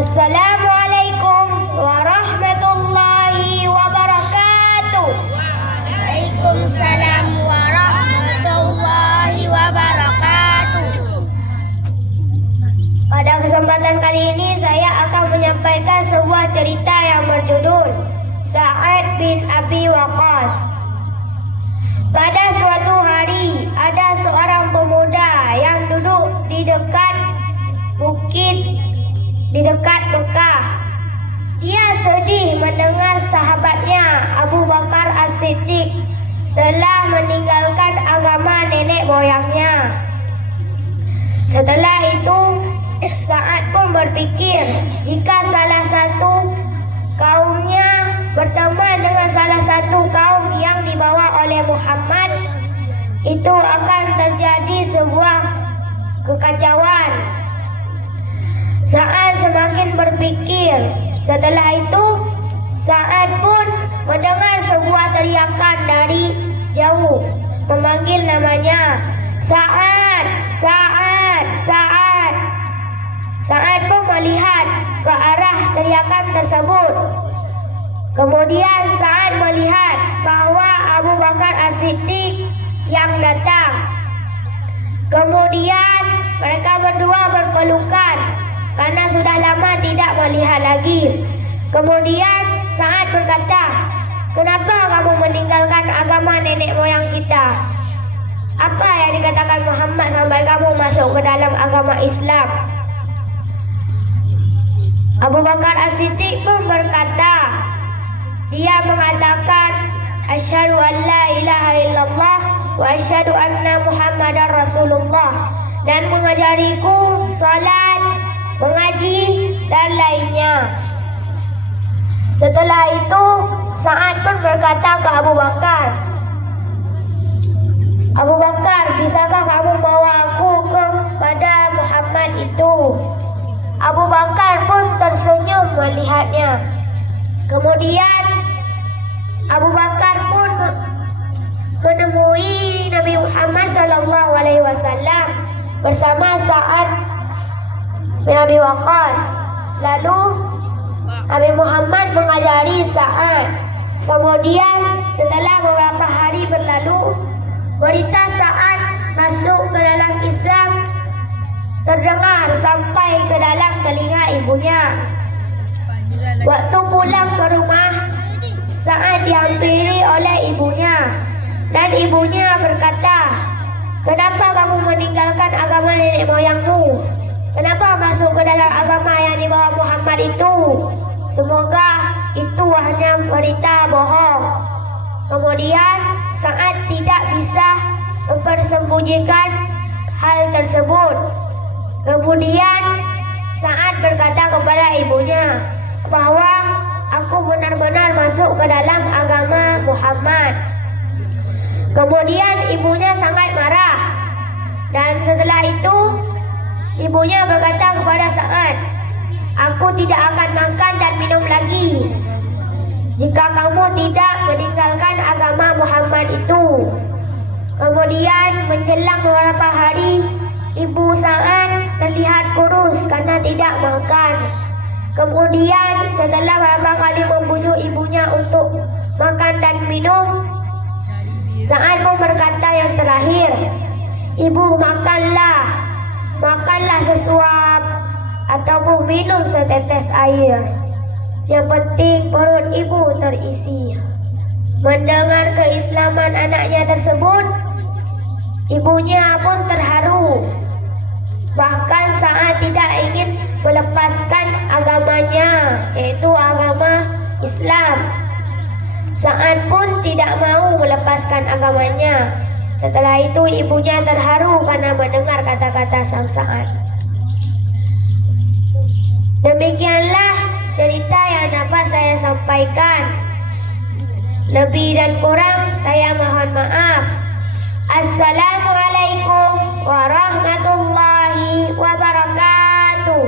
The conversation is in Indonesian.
Assalamualaikum warahmatullahi wabarakatuh. Waalaikumsalam warahmatullahi wabarakatuh. Pada kesempatan kali ini saya akan menyampaikan sebuah cerita yang berjudul Sa'ad bin Abi Waqqas. Pada suatu hari ada seorang pemuda yang duduk di dekat bukit di dekat Mekah. Dia sedih mendengar sahabatnya Abu Bakar As-Siddiq telah meninggalkan agama nenek moyangnya. Setelah itu, Sa'ad pun berpikir jika salah satu kaumnya berteman dengan salah satu kaum yang dibawa oleh Muhammad, itu akan terjadi sebuah kekacauan. Sa'ad semakin berpikir. Setelah itu, Sa'ad pun mendengar sebuah teriakan dari jauh memanggil namanya, Sa'ad, Sa'ad, Sa'ad. Sa'ad pun melihat ke arah teriakan tersebut. Kemudian Sa'ad melihat bahwa Abu Bakar As-Siddiq yang datang. Kemudian mereka berdua berpelukan karena sudah lama tidak melihat lagi. Kemudian Sa'ad berkata, "Kenapa kamu meninggalkan agama nenek moyang kita? Apa yang dikatakan Muhammad sampai kamu masuk ke dalam agama Islam?" Abu Bakar As-Siddiq pun berkata, dia mengatakan, "Asyhadu an la ilaha illallah wa asyhadu anna Muhammadar Rasulullah," dan mengajariku salat, mengaji, dan lainnya. Setelah itu, Sa'ad pun berkata ke Abu Bakar, "Abu Bakar, bisakah kamu bawa aku kepada Muhammad itu?" Abu Bakar pun tersenyum melihatnya. Kemudian Abu Bakar pun menemui Nabi Muhammad SAW bersama Sa'ad bin Abi Waqqas. Lalu Nabi Muhammad mengajari Sa'ad. Kemudian setelah beberapa hari berlalu, berita Sa'ad masuk ke dalam Islam terdengar sampai ke dalam telinga ibunya. Waktu pulang ke rumah, Sa'ad dihampiri oleh ibunya, dan ibunya berkata, "Kenapa kamu meninggalkan agama nenek moyangmu? Kenapa masuk ke dalam agama yang dibawa Muhammad itu? Semoga itu hanya berita bohong." Kemudian Sa'ad tidak bisa mempersembunyikan hal tersebut. Kemudian Sa'ad berkata kepada ibunya bahwa aku benar-benar masuk ke dalam agama Muhammad. Kemudian ibunya sangat marah, dan setelah itu ibunya berkata kepada Sa'ad, "Aku tidak akan makan dan minum lagi jika kamu tidak meninggalkan agama Muhammad itu." Kemudian menjelang beberapa hari, ibu Sa'ad terlihat kurus karena tidak makan. Kemudian setelah beberapa kali membujuk ibunya untuk makan dan minum, Sa'ad pun berkata yang terakhir, "Ibu, makanlah sesuap ataupun minum setetes air. Yang penting perut ibu terisi." Mendengar keislaman anaknya tersebut, ibunya pun terharu. Bahkan Sa'ad tidak ingin melepaskan agamanya, yaitu agama Islam. Sa'ad pun tidak mau melepaskan agamanya. Setelah itu ibunya terharu karena mendengar kata-kata sang Sa'ad. Demikianlah cerita yang dapat saya sampaikan. Lebih dan kurang saya mohon maaf. Assalamualaikum warahmatullahi wabarakatuh.